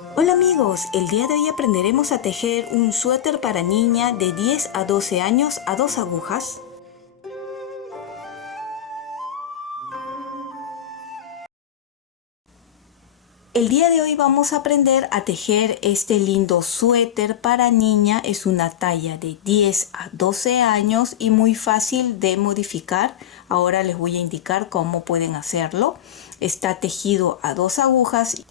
Hola amigos, el día de hoy aprenderemos a tejer un suéter para niña de 10 a 12 años a 2 agujas. El día de hoy vamos a aprender a tejer este lindo suéter para niña. Es una talla de 10 a 12 años y muy fácil de modificar. Ahora les voy a indicar cómo pueden hacerlo. Está tejido a 2 agujas.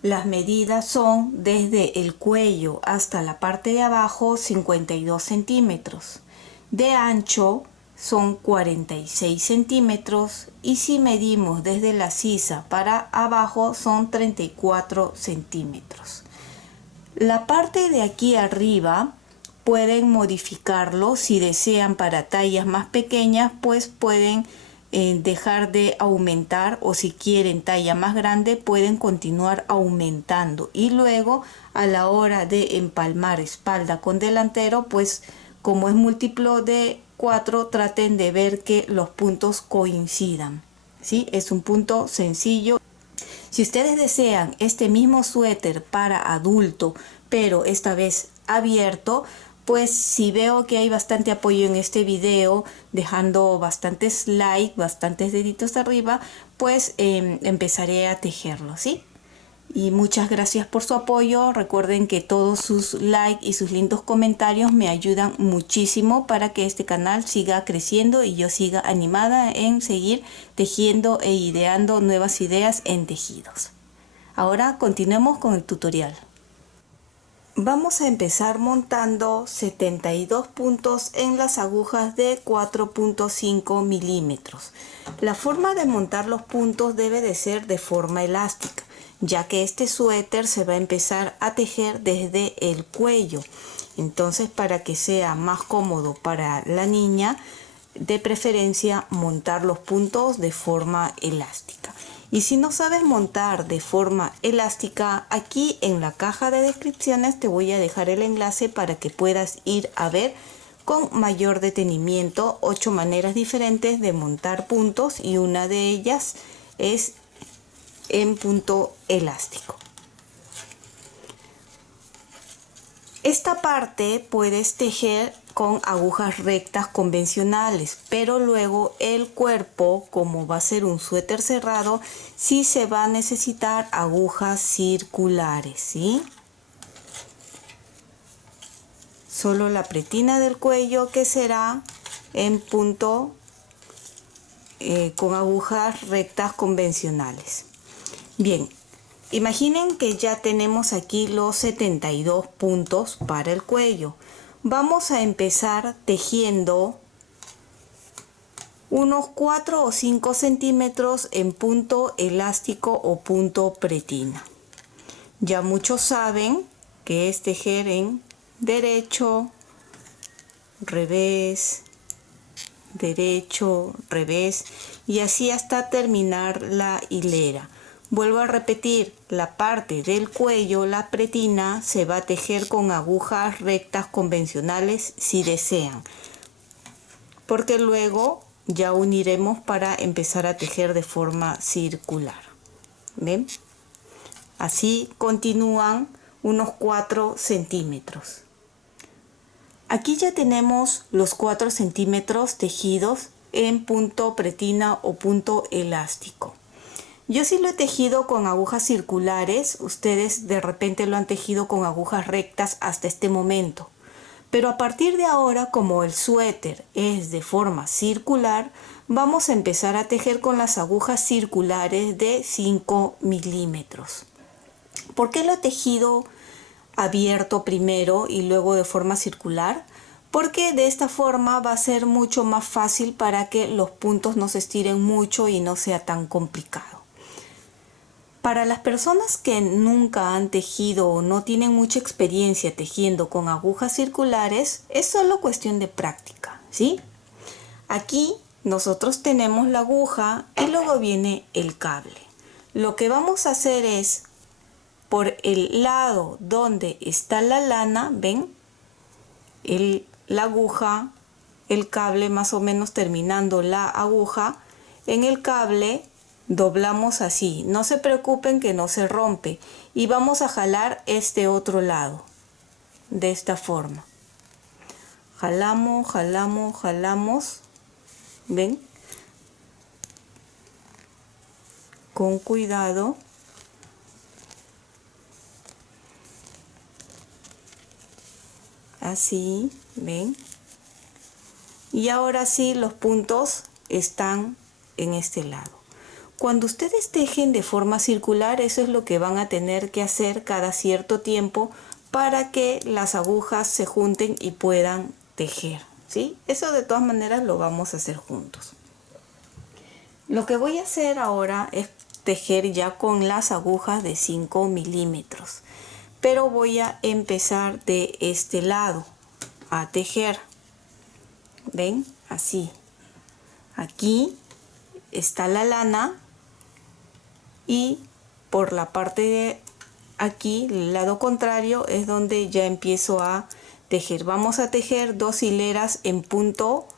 Las medidas son desde el cuello hasta la parte de abajo 52 centímetros. De ancho son 46 centímetros y si medimos desde la sisa para abajo son 34 centímetros. La parte de aquí arriba pueden modificarlo si desean para tallas más pequeñas, pues pueden dejar de aumentar, o si quieren talla más grande pueden continuar aumentando, y luego a la hora de empalmar espalda con delantero, pues como es múltiplo de 4, traten de ver que los puntos coincidan. ¿Sí? Es un punto sencillo. Si ustedes desean este mismo suéter para adulto, pero esta vez abierto, pues si veo que hay bastante apoyo en este video, dejando bastantes likes, bastantes deditos arriba, pues empezaré a tejerlo, ¿sí? Y muchas gracias por su apoyo. Recuerden que todos sus likes y sus lindos comentarios me ayudan muchísimo para que este canal siga creciendo y yo siga animada en seguir tejiendo e ideando nuevas ideas en tejidos. Ahora continuemos con el tutorial. Vamos a empezar montando 72 puntos en las agujas de 4.5 milímetros. La forma de montar los puntos debe de ser de forma elástica, ya que este suéter se va a empezar a tejer desde el cuello. Entonces, para que sea más cómodo para la niña, de preferencia montar los puntos de forma elástica. Y si no sabes montar de forma elástica, aquí en la caja de descripciones te voy a dejar el enlace para que puedas ir a ver con mayor detenimiento 8 maneras diferentes de montar puntos, y una de ellas es en punto elástico. Esta parte puedes tejer con agujas rectas convencionales, pero luego el cuerpo, como va a ser un suéter cerrado, sí se va a necesitar agujas circulares, ¿sí? Solo la pretina del cuello, que será en punto con agujas rectas convencionales. Bien. Imaginen que ya tenemos aquí los 72 puntos para el cuello. Vamos a empezar tejiendo unos 4 o 5 centímetros en punto elástico o punto pretina. Ya muchos saben que es tejer en derecho, revés, derecho, revés, y así hasta terminar la hilera. Vuelvo a repetir, la parte del cuello, la pretina, se va a tejer con agujas rectas convencionales si desean, porque luego ya uniremos para empezar a tejer de forma circular. ¿Ven? Así continúan unos 4 centímetros. Aquí ya tenemos los 4 centímetros tejidos en punto pretina o punto elástico. Yo sí lo he tejido con agujas circulares, ustedes de repente lo han tejido con agujas rectas hasta este momento. Pero a partir de ahora, como el suéter es de forma circular, vamos a empezar a tejer con las agujas circulares de 5 milímetros. ¿Por qué lo he tejido abierto primero y luego de forma circular? Porque de esta forma va a ser mucho más fácil para que los puntos no se estiren mucho y no sea tan complicado. Para las personas que nunca han tejido o no tienen mucha experiencia tejiendo con agujas circulares, es solo cuestión de práctica, ¿sí? Aquí nosotros tenemos la aguja y luego viene el cable. Lo que vamos a hacer es, por el lado donde está la lana, ¿ven? La aguja, el cable más o menos terminando la aguja, en el cable doblamos así, no se preocupen que no se rompe, y vamos a jalar este otro lado de esta forma. Jalamos, jalamos, jalamos, ¿ven? Con cuidado. Así, ¿ven? Y ahora sí los puntos están en este lado. Cuando ustedes tejen de forma circular, eso es lo que van a tener que hacer cada cierto tiempo para que las agujas se junten y puedan tejer, ¿sí? Eso de todas maneras lo vamos a hacer juntos. Lo que voy a hacer ahora es tejer ya con las agujas de 5 milímetros. Pero voy a empezar de este lado a tejer. ¿Ven? Así. Aquí está la lana y por la parte de aquí, el lado contrario, es donde ya empiezo a tejer. Vamos a tejer 2 hileras en punto,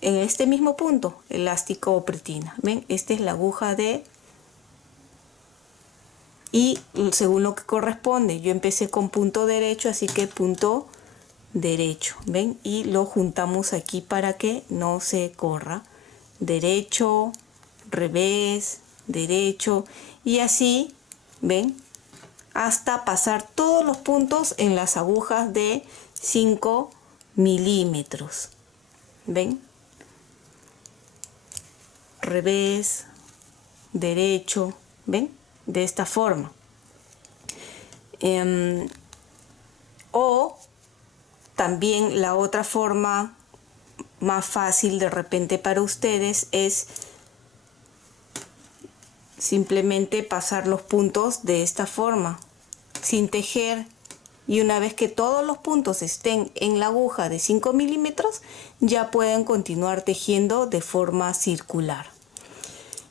en este mismo punto, elástico o pretina. ¿Ven? Esta es la aguja de... Y según lo que corresponde, yo empecé con punto derecho, así que punto derecho, ¿ven? Y lo juntamos aquí para que no se corra. Derecho, revés, derecho, y así, ¿ven? Hasta pasar todos los puntos en las agujas de 5 milímetros. ¿Ven? Revés, derecho, ¿ven? De esta forma. O también la otra forma más fácil de repente para ustedes es simplemente pasar los puntos de esta forma sin tejer, y una vez que todos los puntos estén en la aguja de 5 milímetros ya pueden continuar tejiendo de forma circular.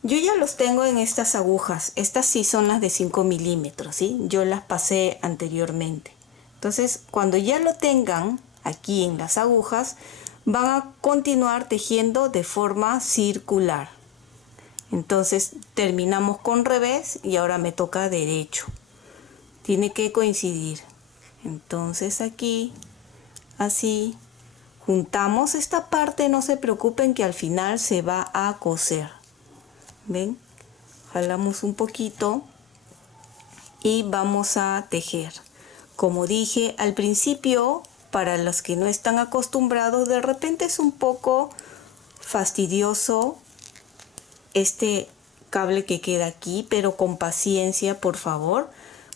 Yo ya los tengo en estas agujas. Estas sí son las de 5 milímetros, ¿sí? Yo las pasé anteriormente. Entonces, cuando ya lo tengan aquí en las agujas, van a continuar tejiendo de forma circular. Entonces, terminamos con revés y ahora me toca derecho. Tiene que coincidir. Entonces, aquí, así, juntamos esta parte. No se preocupen que al final se va a coser. ¿Ven? Jalamos un poquito y vamos a tejer. Como dije al principio, para los que no están acostumbrados, de repente es un poco fastidioso este cable que queda aquí, pero con paciencia, por favor.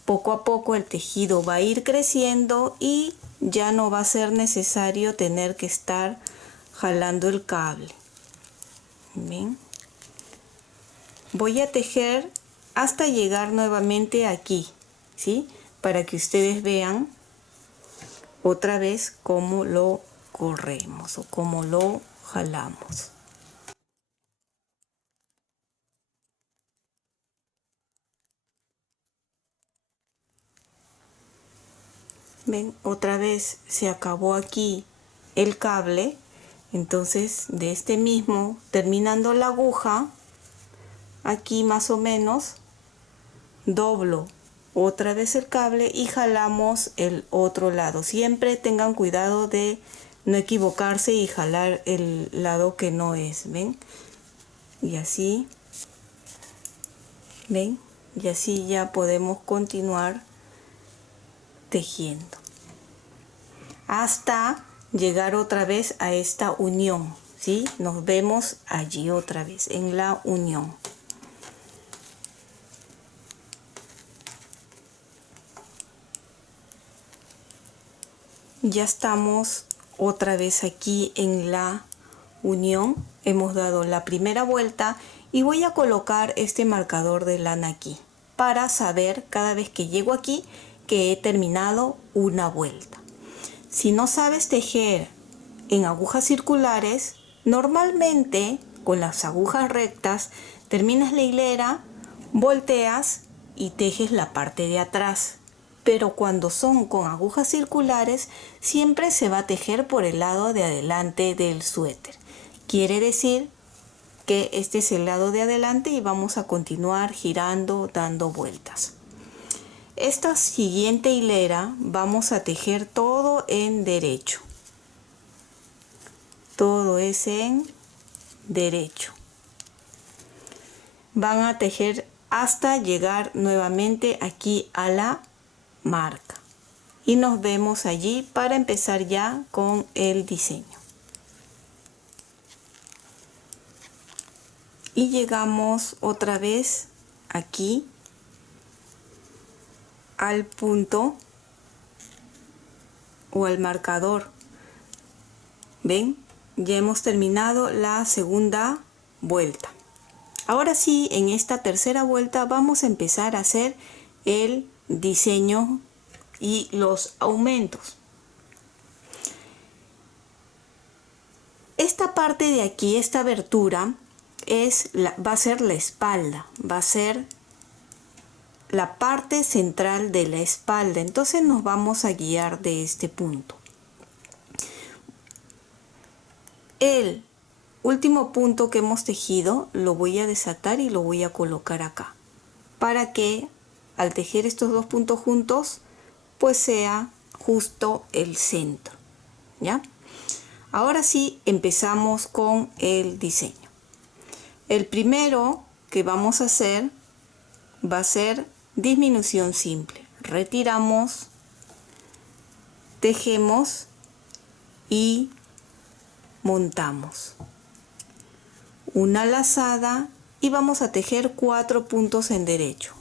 Poco a poco el tejido va a ir creciendo y ya no va a ser necesario tener que estar jalando el cable. ¿Ven? Voy a tejer hasta llegar nuevamente aquí, ¿sí? Para que ustedes vean otra vez cómo lo corremos o cómo lo jalamos. Ven, otra vez se acabó aquí el cable. Entonces, de este mismo, terminando la aguja, aquí más o menos, doblo otra vez el cable y jalamos el otro lado. Siempre tengan cuidado de no equivocarse y jalar el lado que no es. ¿Ven? Y así, ¿ven? Y así ya podemos continuar tejiendo hasta llegar otra vez a esta unión, ¿sí? Nos vemos allí otra vez en la unión. Ya estamos otra vez aquí en la unión. Hemos dado la primera vuelta y voy a colocar este marcador de lana aquí para saber cada vez que llego aquí que he terminado una vuelta. Si no sabes tejer en agujas circulares, normalmente con las agujas rectas terminas la hilera, volteas y tejes la parte de atrás. Pero cuando son con agujas circulares, siempre se va a tejer por el lado de adelante del suéter. Quiere decir que este es el lado de adelante y vamos a continuar girando, dando vueltas. Esta siguiente hilera vamos a tejer todo en derecho. Todo es en derecho. Van a tejer hasta llegar nuevamente aquí a la marca. Y nos vemos allí para empezar ya con el diseño. Y llegamos otra vez aquí al punto o al marcador. ¿Ven? Ya hemos terminado la segunda vuelta. Ahora sí, en esta tercera vuelta vamos a empezar a hacer el diseño y los aumentos. Esta parte de aquí, esta abertura, va a ser la espalda, va a ser la parte central de la espalda. Entonces nos vamos a guiar de este punto. El último punto que hemos tejido lo voy a desatar y lo voy a colocar acá, para que al tejer estos dos puntos juntos pues sea justo el centro. ¿Ya? Ahora sí empezamos con el diseño. El primero que vamos a hacer va a ser disminución simple. Retiramos, tejemos y montamos una lazada y vamos a tejer 4 puntos en derecho.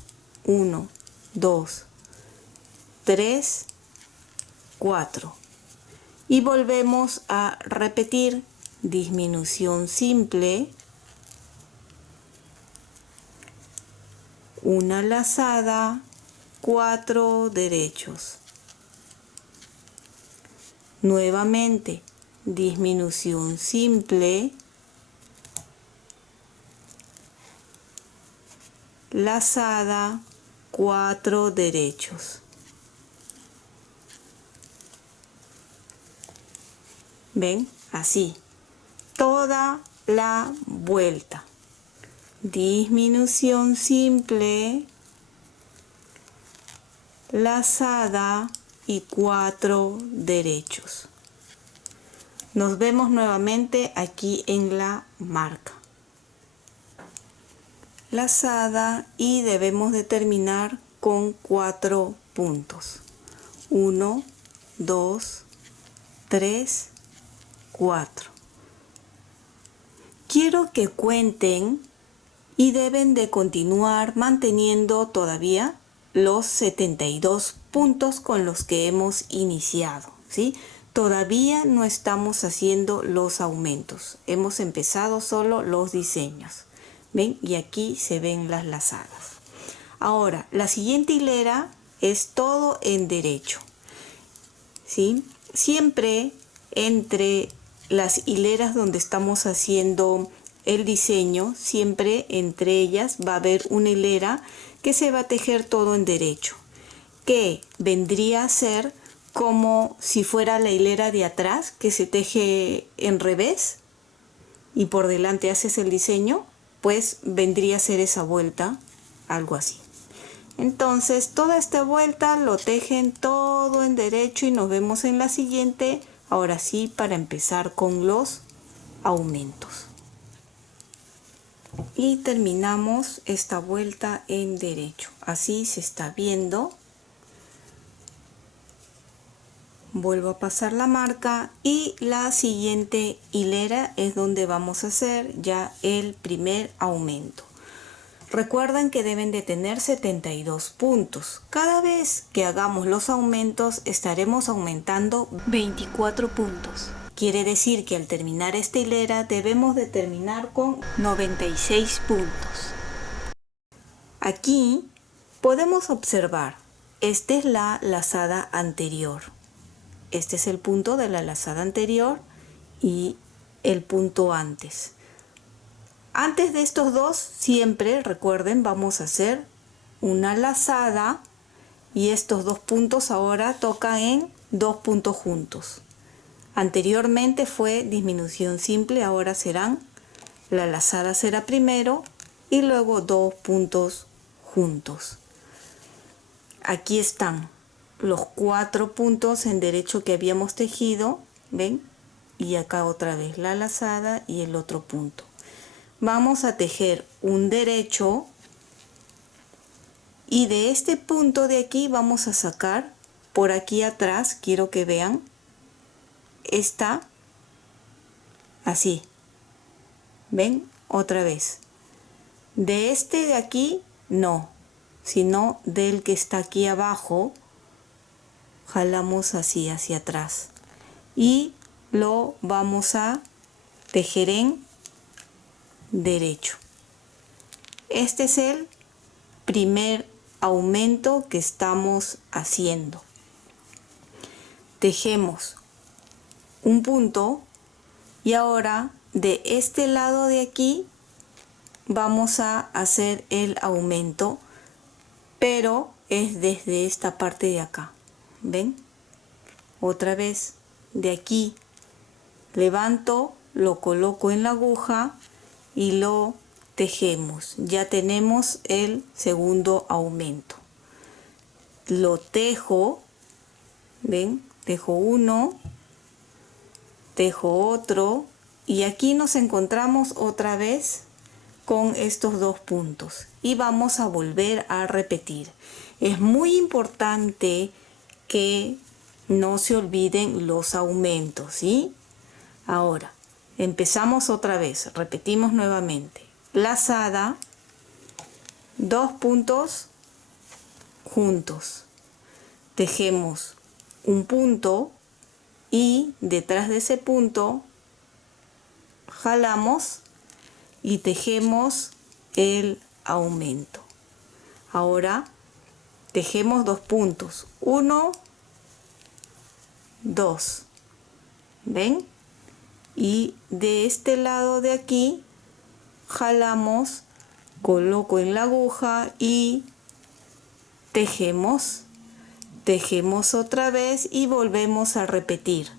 1, 2, 3, 4 y volvemos a repetir disminución simple, una lazada, 4 derechos, nuevamente disminución simple, lazada, 4 derechos. ¿Ven? Así, toda la vuelta. Disminución simple, lazada y 4 derechos. Nos vemos nuevamente aquí en la marca. Lazada y debemos de terminar con 4 puntos. 1, 2, 3, 4. Quiero que cuenten y deben de continuar manteniendo todavía los 72 puntos con los que hemos iniciado, ¿sí? Todavía no estamos haciendo los aumentos, hemos empezado solo los diseños. ¿Ven? Y aquí se ven las lazadas. Ahora, la siguiente hilera es todo en derecho, ¿sí? Siempre entre las hileras donde estamos haciendo el diseño, siempre entre ellas va a haber una hilera que se va a tejer todo en derecho, que vendría a ser como si fuera la hilera de atrás que se teje en revés y por delante haces el diseño, pues vendría a ser esa vuelta, algo así. Entonces toda esta vuelta lo tejen todo en derecho y nos vemos en la siguiente. Ahora sí, para empezar con los aumentos. Y terminamos esta vuelta en derecho. Así se está viendo. Vuelvo a pasar la marca y la siguiente hilera es donde vamos a hacer ya el primer aumento. Recuerden que deben de tener 72 puntos. Cada vez que hagamos los aumentos estaremos aumentando 24 puntos. Quiere decir que al terminar esta hilera debemos de terminar con 96 puntos. Aquí podemos observar, esta es la lazada anterior. Este es el punto de la lazada anterior y el punto antes. Antes de estos dos, siempre, recuerden, vamos a hacer una lazada y estos dos puntos ahora tocan en 2 puntos juntos. Anteriormente fue disminución simple, ahora serán la lazada será primero y luego 2 puntos juntos. Aquí están los 4 puntos en derecho que habíamos tejido, ¿ven? Y acá otra vez la lazada y el otro punto. Vamos a tejer un derecho y de este punto de aquí vamos a sacar por aquí atrás, quiero que vean, está así, ven, otra vez, de este de aquí no, sino del que está aquí abajo, jalamos así hacia atrás y lo vamos a tejer en derecho. Este es el primer aumento que estamos haciendo. Tejemos un punto y ahora de este lado de aquí vamos a hacer el aumento, pero es desde esta parte de acá, ¿ven? Otra vez de aquí levanto, lo coloco en la aguja y lo tejemos. Ya tenemos el segundo aumento. Lo tejo, ven, tejo uno, tejo otro y aquí nos encontramos otra vez con estos 2 puntos y vamos a volver a repetir. Es muy importante que no se olviden los aumentos, ¿sí? Ahora empezamos otra vez, repetimos nuevamente. Lazada, 2 puntos juntos, tejemos un punto y detrás de ese punto jalamos y tejemos el aumento. Ahora tejemos 2 puntos, 1, 2, ¿ven? Y de este lado de aquí jalamos, coloco en la aguja y tejemos otra vez y volvemos a repetir.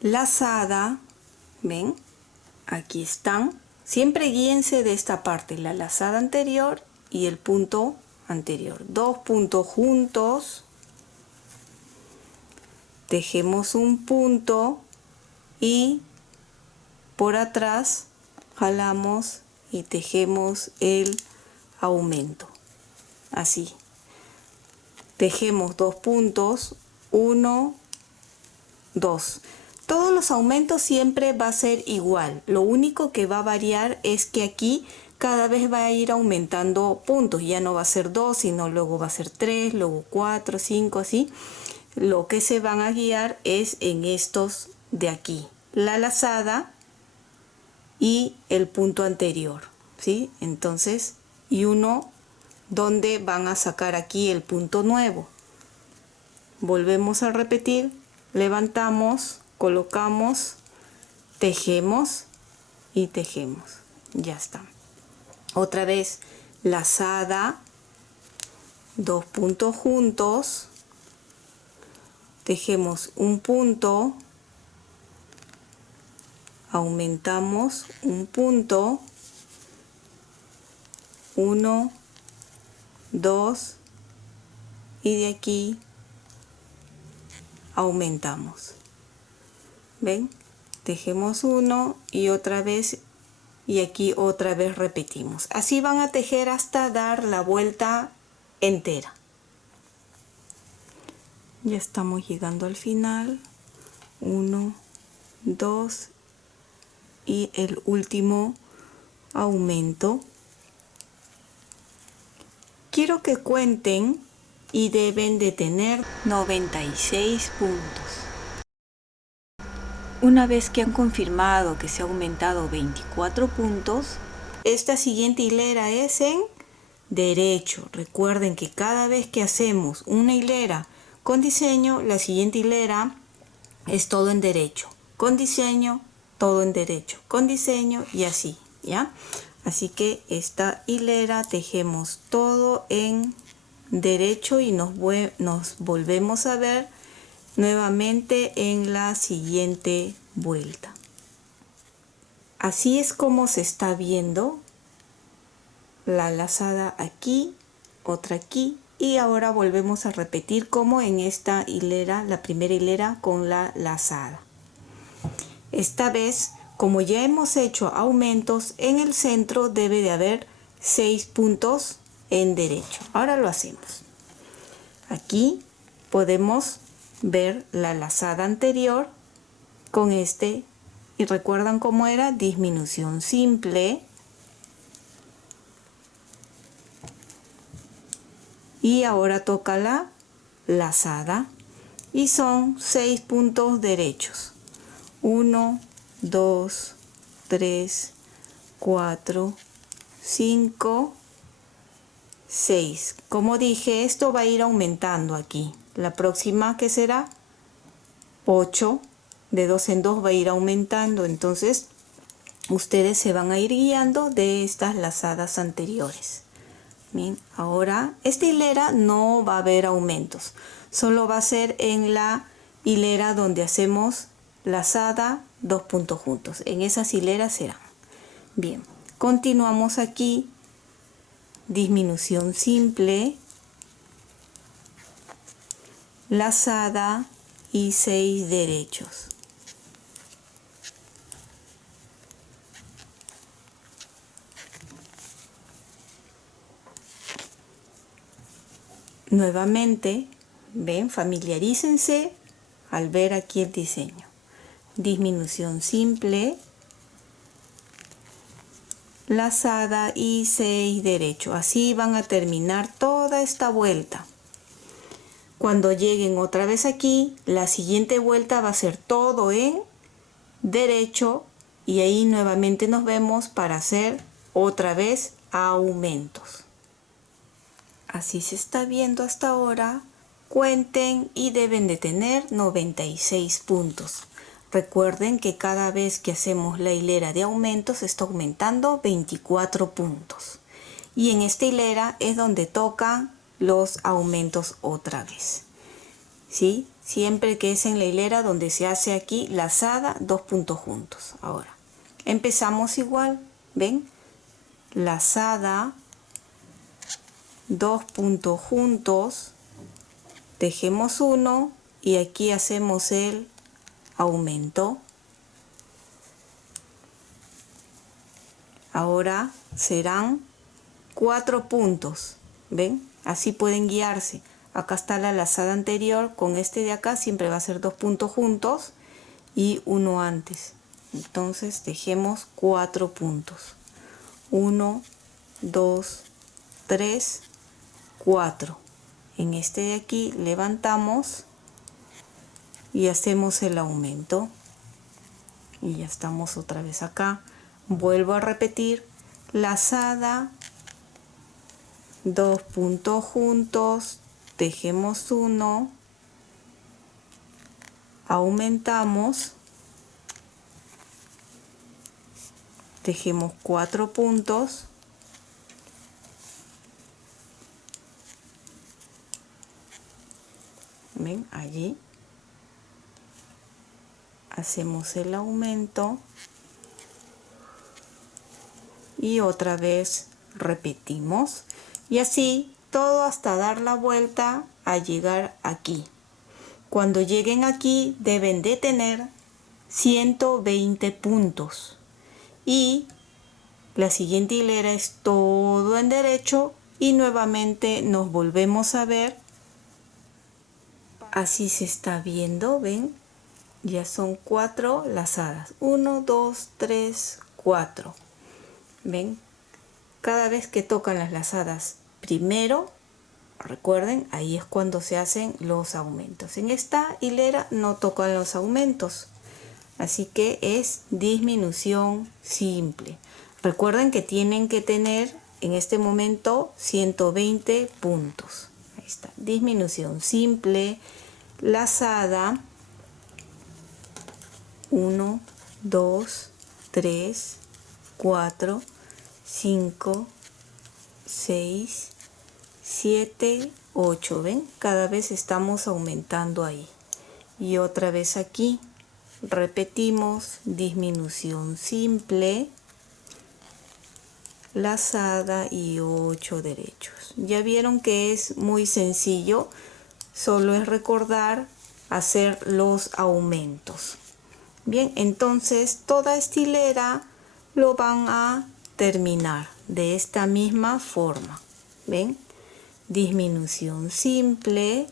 Lazada, ven, aquí están, siempre guíense de esta parte, la lazada anterior y el punto anterior. 2 puntos juntos, tejemos un punto y por atrás jalamos y tejemos el aumento, así. Tejemos 2 puntos, 1, 2. Todos los aumentos siempre va a ser igual. Lo único que va a variar es que aquí cada vez va a ir aumentando puntos. Ya no va a ser 2, sino luego va a ser 3, luego 4, 5, así. Lo que se van a guiar es en estos de aquí. La lazada y el punto anterior, ¿sí? Entonces, y uno donde van a sacar aquí el punto nuevo. Volvemos a repetir, levantamos, colocamos, tejemos y tejemos. Ya está. Otra vez, lazada, 2 puntos juntos, tejemos un punto, aumentamos un punto, 1, 2 y de aquí aumentamos, ven, tejemos uno y otra vez y aquí otra vez repetimos. Así van a tejer hasta dar la vuelta entera. Ya estamos llegando al final. 1, 2 y el último aumento. Quiero que cuenten y deben de tener 96 puntos. Una vez que han confirmado que se ha aumentado 24 puntos, esta siguiente hilera es en derecho. Recuerden que cada vez que hacemos una hilera con diseño, la siguiente hilera es todo en derecho. Con diseño, todo en derecho. Con diseño y así, ¿ya? Así que esta hilera tejemos todo en derecho y nos volvemos a ver nuevamente en la siguiente vuelta. Así es como se está viendo la lazada aquí, otra aquí, y ahora volvemos a repetir como en esta hilera, la primera hilera con la lazada. Esta vez, como ya hemos hecho aumentos, en el centro debe de haber 6 puntos en derecho. Ahora lo hacemos. Aquí podemos ver la lazada anterior con este, y recuerdan cómo era, disminución simple. Y ahora toca la lazada y son 6 puntos derechos. 1, 2, 3, 4, 5, 6. Como dije, esto va a ir aumentando aquí. La próxima, que será 8, de 2 en 2 va a ir aumentando. Entonces, ustedes se van a ir guiando de estas lazadas anteriores. Bien, ahora esta hilera no va a haber aumentos, solo va a ser en la hilera donde hacemos lazada, 2 puntos juntos. En esas hileras serán. Bien, continuamos aquí, disminución simple, lazada y 6 derechos. Nuevamente, ven, familiarícense al ver aquí el diseño. Disminución simple, lazada y 6 derecho. Así van a terminar toda esta vuelta. Cuando lleguen otra vez aquí, la siguiente vuelta va a ser todo en derecho y ahí nuevamente nos vemos para hacer otra vez aumentos. Así se está viendo hasta ahora. Cuenten y deben de tener 96 puntos. Recuerden que cada vez que hacemos la hilera de aumentos está aumentando 24 puntos. Y en esta hilera es donde tocan los aumentos otra vez. ¿Sí? Siempre que es en la hilera donde se hace aquí lazada, 2 puntos juntos. Ahora, empezamos igual. ¿Ven? Lazada, 2 puntos juntos, tejemos uno y aquí hacemos el aumento. Ahora serán 4 puntos, ¿ven? Así pueden guiarse. Acá está la lazada anterior, con este de acá siempre va a ser 2 puntos juntos y uno antes. Entonces tejemos 4 puntos. 1, 2, 3, 4. En este de aquí levantamos y hacemos el aumento. Y ya estamos otra vez acá. Vuelvo a repetir, lazada, 2 puntos juntos, tejemos uno, aumentamos, tejemos 4 puntos, ven allí, hacemos el aumento y otra vez repetimos y así todo hasta dar la vuelta a llegar aquí. Cuando lleguen aquí deben de tener 120 puntos y la siguiente hilera es todo en derecho y nuevamente nos volvemos a ver. Así se está viendo, ven, ya son 4 lazadas, 1, 2, 3, 4. ven, cada vez que tocan las lazadas primero, recuerden, ahí es cuando se hacen los aumentos. En esta hilera no tocan los aumentos, así que es disminución simple. Recuerden que tienen que tener en este momento 120 puntos. Ahí está, disminución simple, lazada, 1, 2, 3, 4, 5, 6, 7, 8. ¿Ven? Cada vez estamos aumentando ahí. Y otra vez aquí. repetimos, disminución simple, lazada y 8 derechos. Ya vieron que es muy sencillo, solo es recordar hacer los aumentos. Bien, entonces toda esta hilera lo van a terminar de esta misma forma. ¿Ven? Disminución simple,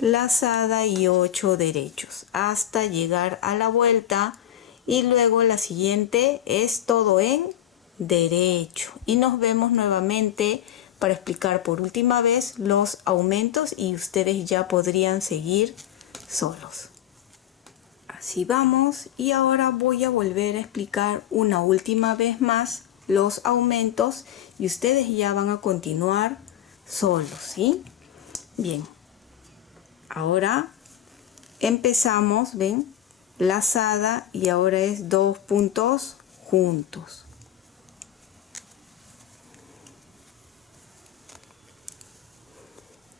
lazada y 8 derechos hasta llegar a la vuelta, y luego la siguiente es todo en derecho, y nos vemos nuevamente para explicar por última vez los aumentos y ustedes ya podrían seguir solos. Así vamos, y ahora voy a volver a explicar una última vez más los aumentos y ustedes ya van a continuar solos, ¿sí? Bien, ahora empezamos, ven, lazada, y ahora es 2 puntos juntos.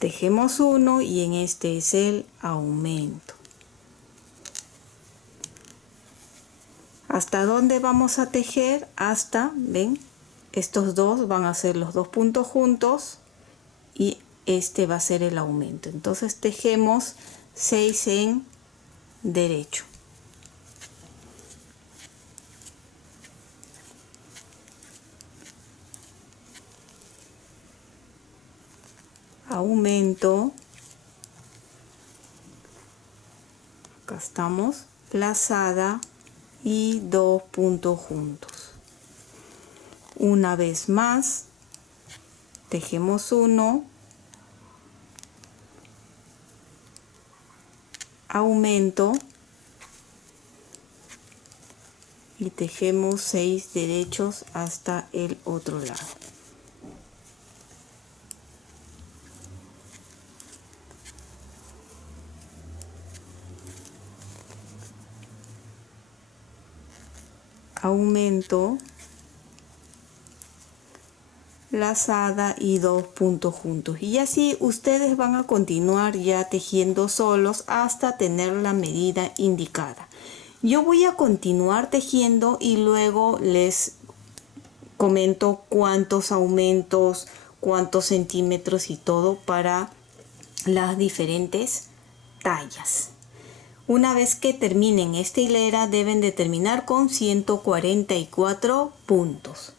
Tejemos uno y en este es el aumento. ¿Hasta dónde vamos a tejer? Hasta, ven, estos dos van a ser los 2 puntos juntos y este va a ser el aumento. Entonces tejemos 6 en derecho. Aumento. Acá estamos, lazada y 2 puntos juntos. Una vez más, tejemos 1, aumento y tejemos 6 derechos hasta el otro lado. Aumento, lazada y 2 puntos juntos, y así ustedes van a continuar ya tejiendo solos hasta tener la medida indicada. Yo voy a continuar tejiendo y luego les comento cuántos aumentos, cuántos centímetros y todo para las diferentes tallas. Una vez que terminen esta hilera deben de terminar con 144 puntos.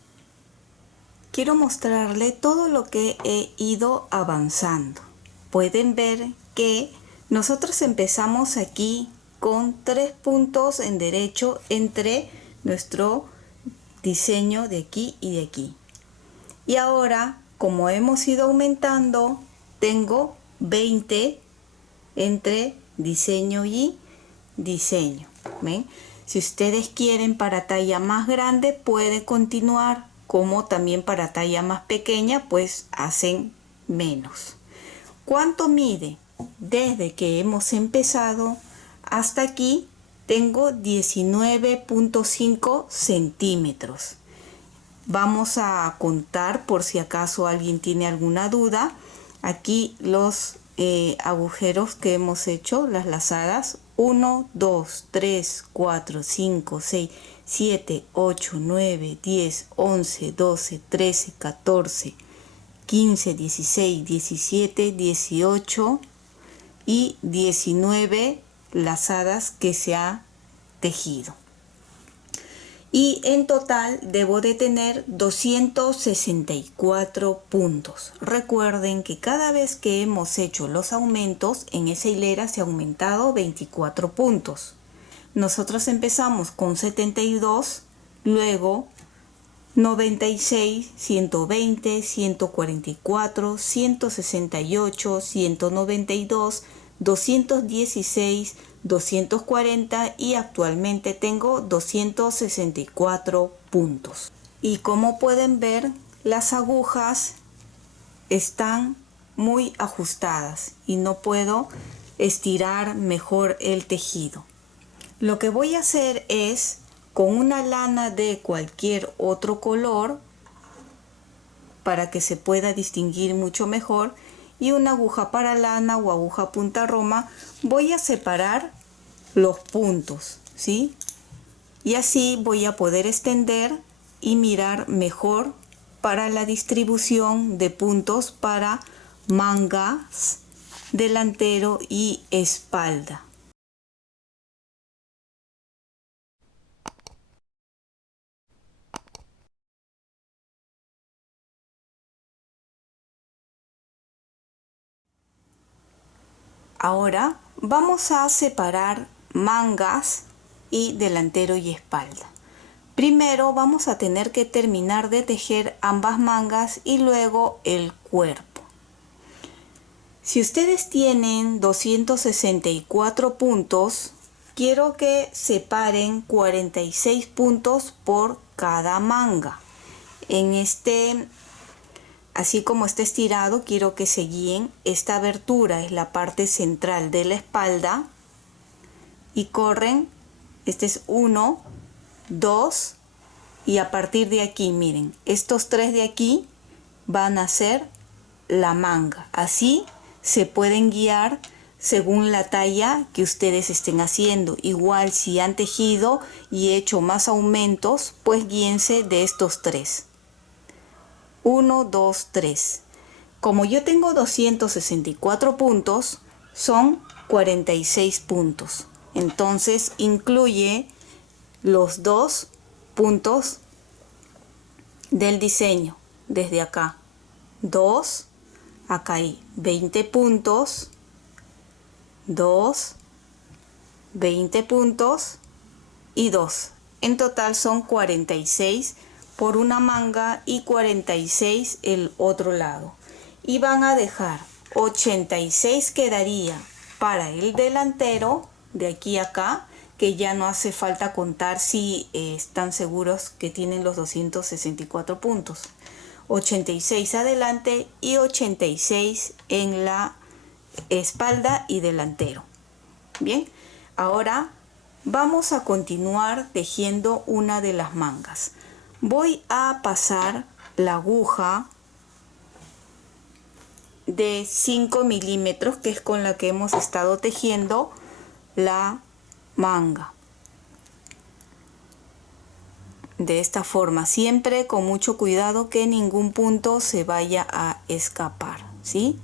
Quiero mostrarle todo lo que he ido avanzando. Pueden ver que nosotros empezamos aquí con 3 puntos en derecho entre nuestro diseño de aquí y de aquí. Y ahora, como hemos ido aumentando, tengo 20 entre diseño y diseño. ¿Ven? Si ustedes quieren para talla más grande, puede continuar, como también para talla más pequeña, pues hacen menos. ¿Cuánto mide? Desde que hemos empezado hasta aquí tengo 19.5 centímetros. Vamos a contar por si acaso alguien tiene alguna duda. Aquí los agujeros que hemos hecho, las lazadas: 1, 2, 3, 4, 5, 6, 7, 8, 9, 10, 11, 12, 13, 14, 15, 16, 17, 18 y 19 lazadas que se ha tejido. Y en total debo de tener 264 puntos. Recuerden que cada vez que hemos hecho los aumentos, en esa hilera se ha aumentado 24 puntos. Nosotros empezamos con 72, luego 96, 120, 144, 168, 192, 216, 240 y actualmente tengo 264 puntos. Y como pueden ver, las agujas están muy ajustadas y no puedo estirar mejor el tejido. Lo que voy a hacer es, con una lana de cualquier otro color, para que se pueda distinguir mucho mejor, y una aguja para lana o aguja punta roma, voy a separar los puntos, ¿sí? Y así voy a poder extender y mirar mejor para la distribución de puntos para mangas, delantero y espalda. Ahora vamos a separar mangas y delantero y espalda. Primero vamos a tener que terminar de tejer ambas mangas y luego el cuerpo. Si ustedes tienen 264 puntos, quiero que separen 46 puntos por cada manga. Así como está estirado, quiero que se guíen. Esta abertura es la parte central de la espalda y corren, este es 1, 2 y a partir de aquí, miren, estos 3 de aquí van a ser la manga. Así se pueden guiar según la talla que ustedes estén haciendo. Igual si han tejido y hecho más aumentos, pues guíense de estos 3. 1, 2, 3. Como yo tengo 264 puntos, son 46 puntos. Entonces incluye los 2 puntos del diseño. Desde acá, 2, acá hay 20 puntos, 2, 20 puntos y 2. En total son 46 por una manga y 46 el otro lado. Y van a dejar 86 quedaría para el delantero de aquí a acá, que ya no hace falta contar si están seguros que tienen los 264 puntos. 86 adelante y 86 en la espalda y delantero. Bien, ahora vamos a continuar tejiendo una de las mangas. Voy a pasar la aguja de 5 milímetros, que es con la que hemos estado tejiendo la manga. De esta forma, siempre con mucho cuidado que ningún punto se vaya a escapar, ¿sí?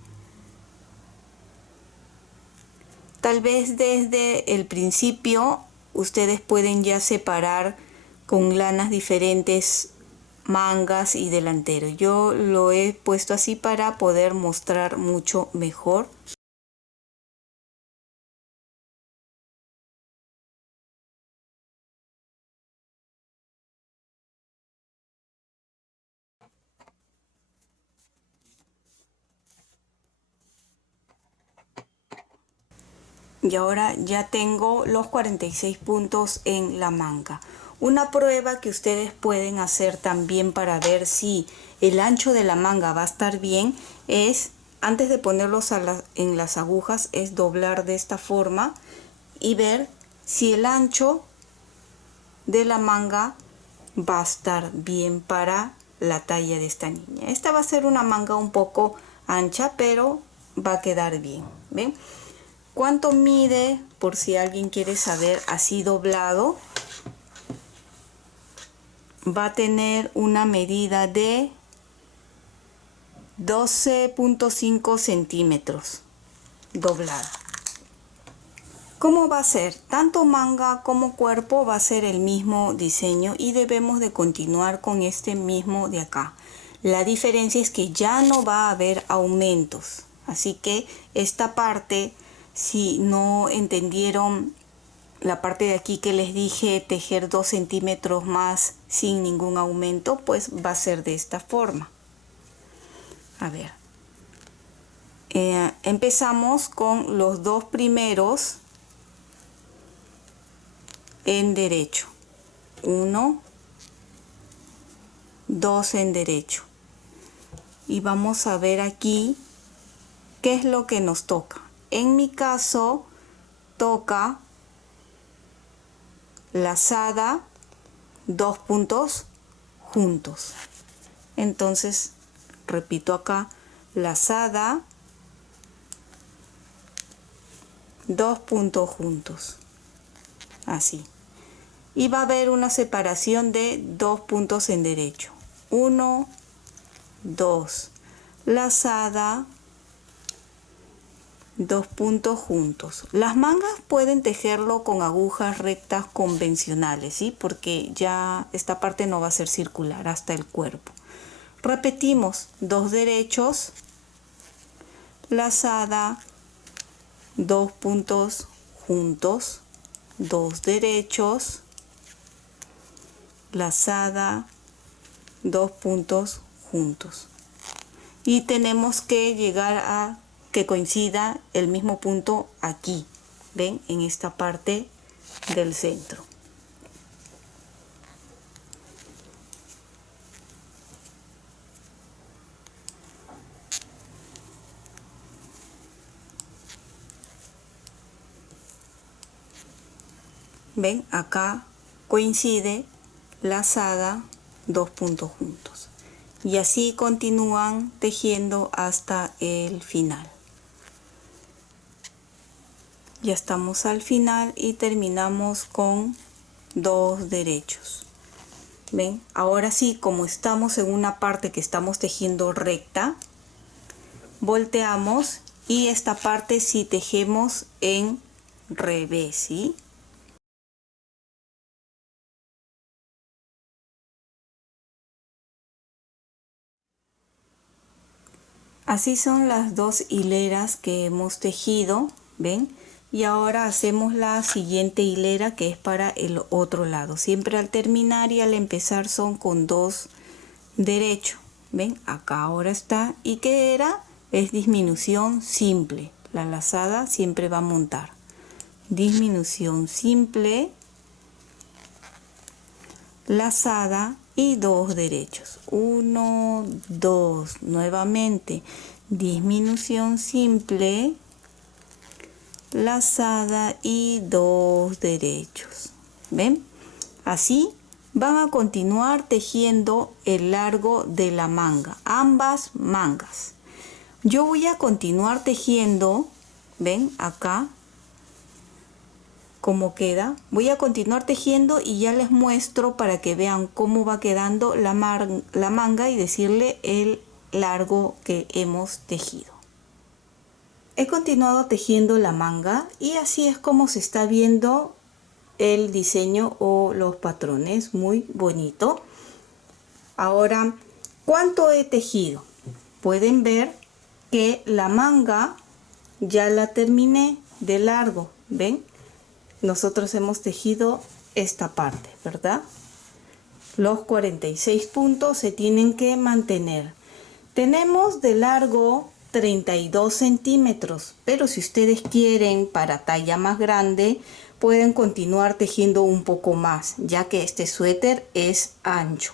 Tal vez desde el principio ustedes pueden ya separar con lanas diferentes mangas y delantero. Yo lo he puesto así para poder mostrar mucho mejor. Y ahora ya tengo los 46 puntos en la manga. Una prueba que ustedes pueden hacer también para ver si el ancho de la manga va a estar bien es, antes de ponerlos en las agujas, es doblar de esta forma y ver si el ancho de la manga va a estar bien para la talla de esta niña. Esta va a ser una manga un poco ancha, pero va a quedar bien. ¿Ven? ¿Cuánto mide? Por si alguien quiere saber, así doblado. Va a tener una medida de 12.5 centímetros doblada. ¿Cómo va a ser? Tanto manga como cuerpo va a ser el mismo diseño y debemos de continuar con este mismo de acá. La diferencia es que ya no va a haber aumentos. Así que esta parte, si no entendieron la parte de aquí que les dije, tejer 2 centímetros más sin ningún aumento, pues va a ser de esta forma. A ver. Empezamos con los 2 primeros en derecho. 1, 2 en derecho. Y vamos a ver aquí qué es lo que nos toca. En mi caso, toca lazada, 2 puntos juntos. Entonces, repito acá, lazada, 2 puntos juntos. así. Y va a haber una separación de 2 puntos en derecho. 1, 2. Lazada, 2 puntos juntos. Las mangas pueden tejerlo con agujas rectas convencionales, ¿sí? Porque ya esta parte no va a ser circular hasta el cuerpo. Repetimos, 2 derechos, lazada, 2 puntos juntos, 2 derechos, lazada, 2 puntos juntos. Y tenemos que llegar a que coincida el mismo punto aquí, ¿ven? En esta parte del centro. ¿Ven? Acá coincide lazada, 2 puntos juntos. Y así continúan tejiendo hasta el final. Ya estamos al final y terminamos con 2 derechos. ¿Ven? Ahora sí, como estamos en una parte que estamos tejiendo recta, volteamos y esta parte sí tejemos en revés, ¿sí? Así son las 2 hileras que hemos tejido, ¿ven? Y ahora hacemos la siguiente hilera que es para el otro lado. Siempre al terminar y al empezar son con 2 derechos. ¿Ven? Acá ahora está. ¿Y qué era? Es disminución simple. La lazada siempre va a montar. Disminución simple, lazada y 2 derechos. 1, 2. Nuevamente, disminución simple, lazada y 2 derechos. ¿Ven? Así van a continuar tejiendo el largo de la manga, ambas mangas. Yo voy a continuar tejiendo, ven acá cómo queda. Voy a continuar tejiendo y ya les muestro para que vean cómo va quedando la manga y decirle el largo que hemos tejido. He continuado tejiendo la manga y así es como se está viendo el diseño o los patrones, muy bonito. Ahora, ¿cuánto he tejido? Pueden ver que la manga ya la terminé de largo, ¿ven? Nosotros hemos tejido esta parte, ¿verdad? Los 46 puntos se tienen que mantener. Tenemos de largo 32 centímetros, pero si ustedes quieren para talla más grande, pueden continuar tejiendo un poco más, ya que este suéter es ancho.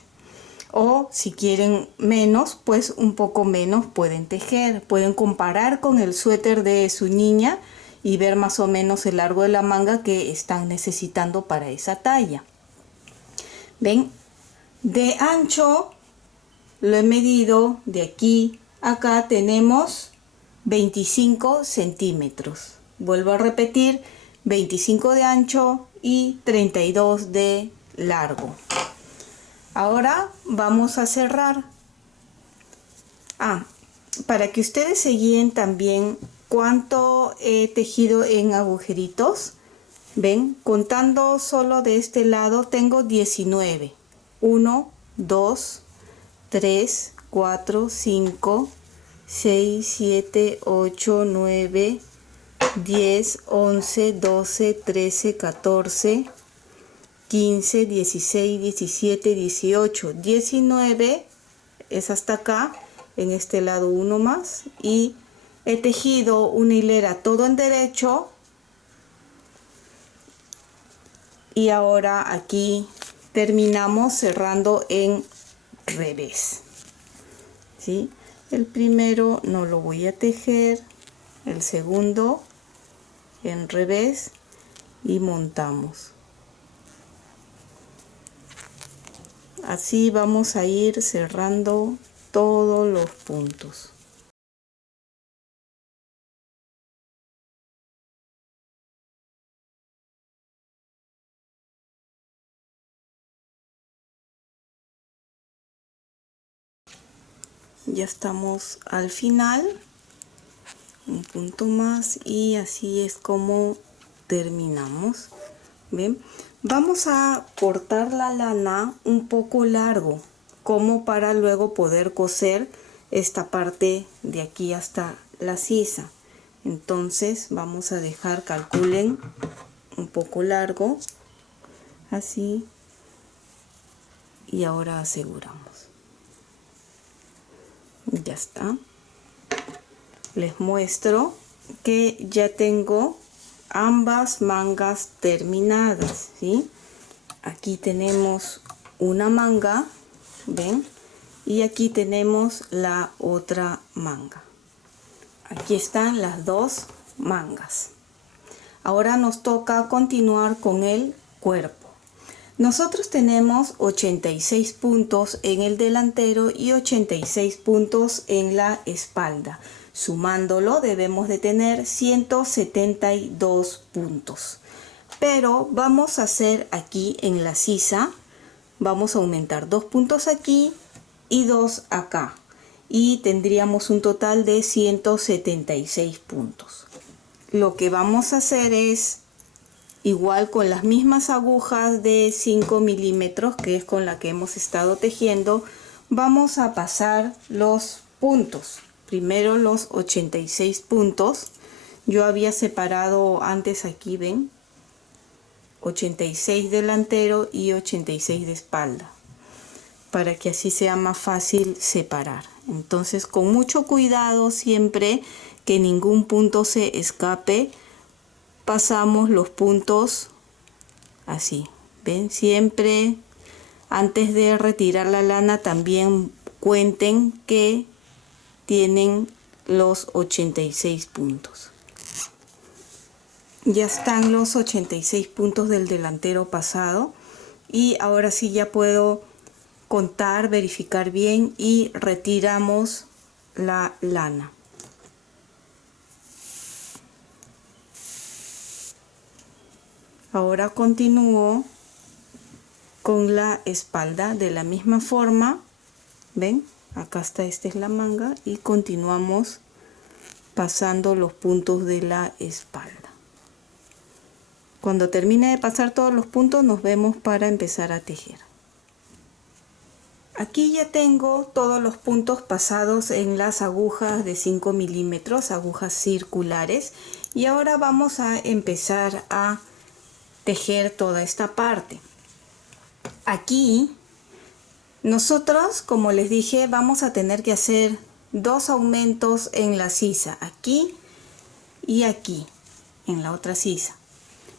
O si quieren menos, pues un poco menos pueden tejer. Pueden comparar con el suéter de su niña y ver más o menos el largo de la manga que están necesitando para esa talla. ¿Ven? De ancho lo he medido de aquí a acá, tenemos 25 centímetros. Vuelvo a repetir, 25 de ancho y 32 de largo. Ahora vamos a cerrar. Para que ustedes se guíen también cuánto he tejido en agujeritos. Ven, contando solo de este lado tengo 19. 1, 2, 3, 4, 5, 6, 7, 8, 9, 10, 11, 12, 13, 14, 15, 16, 17, 18, 19, es hasta acá, en este lado uno más, y he tejido una hilera todo en derecho, y ahora aquí terminamos cerrando en revés, ¿sí? El primero no lo voy a tejer, el segundo en revés y montamos. Así vamos a ir cerrando todos los puntos. Ya estamos al final. Un punto más y así es como terminamos. ¿Ven? Vamos a cortar la lana un poco largo, como para luego poder coser esta parte de aquí hasta la sisa. Entonces vamos a dejar, calculen, un poco largo, así, y ahora aseguramos. Ya está. Les muestro que ya tengo ambas mangas terminadas, ¿sí? Aquí tenemos una manga, ¿ven? Y aquí tenemos la otra manga. Aquí están las dos mangas. Ahora nos toca continuar con el cuerpo. Nosotros tenemos 86 puntos en el delantero y 86 puntos en la espalda. Sumándolo debemos de tener 172 puntos. Pero vamos a hacer aquí en la sisa, vamos a aumentar 2 puntos aquí y 2 acá. Y tendríamos un total de 176 puntos. Lo que vamos a hacer es, igual con las mismas agujas de 5 milímetros, que es con la que hemos estado tejiendo, vamos a pasar los puntos. Primero los 86 puntos. Yo había separado antes aquí, ven, 86 delantero y 86 de espalda, para que así sea más fácil separar. Entonces, con mucho cuidado, siempre que ningún punto se escape, pasamos los puntos así. ¿Ven? Siempre antes de retirar la lana también cuenten que tienen los 86 puntos. Ya están los 86 puntos del delantero pasado y ahora sí ya puedo contar, verificar bien y retiramos la lana. Ahora continúo con la espalda de la misma forma. ¿Ven? Acá está, esta es la manga y continuamos pasando los puntos de la espalda. Cuando termine de pasar todos los puntos nos vemos para empezar a tejer. Aquí ya tengo todos los puntos pasados en las agujas de 5 milímetros, agujas circulares, y ahora vamos a empezar a tejer toda esta parte. Aquí nosotros, como les dije, vamos a tener que hacer dos aumentos en la sisa, aquí y aquí, en la otra sisa,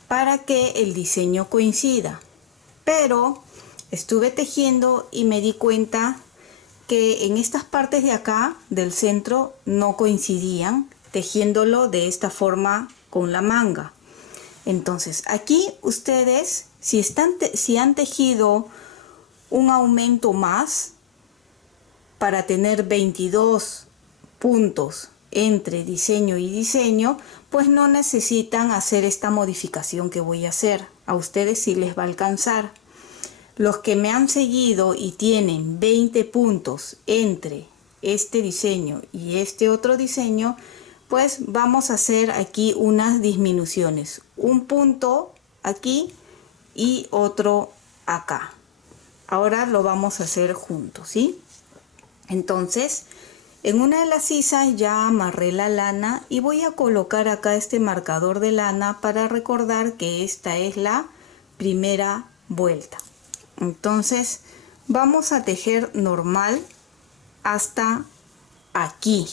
para que el diseño coincida. Pero estuve tejiendo y me di cuenta que en estas partes de acá del centro no coincidían, tejiéndolo de esta forma con la manga. Entonces aquí ustedes, si han tejido un aumento más para tener 22 puntos entre diseño y diseño, pues no necesitan hacer esta modificación que voy a hacer. A ustedes sí les va a alcanzar. Los que me han seguido y tienen 20 puntos entre este diseño y este otro diseño, pues vamos a hacer aquí unas disminuciones. Un punto aquí y otro acá. Ahora lo vamos a hacer juntos, ¿sí? Entonces, en una de las sisas ya amarré la lana y voy a colocar acá este marcador de lana para recordar que esta es la primera vuelta. Entonces, vamos a tejer normal hasta aquí.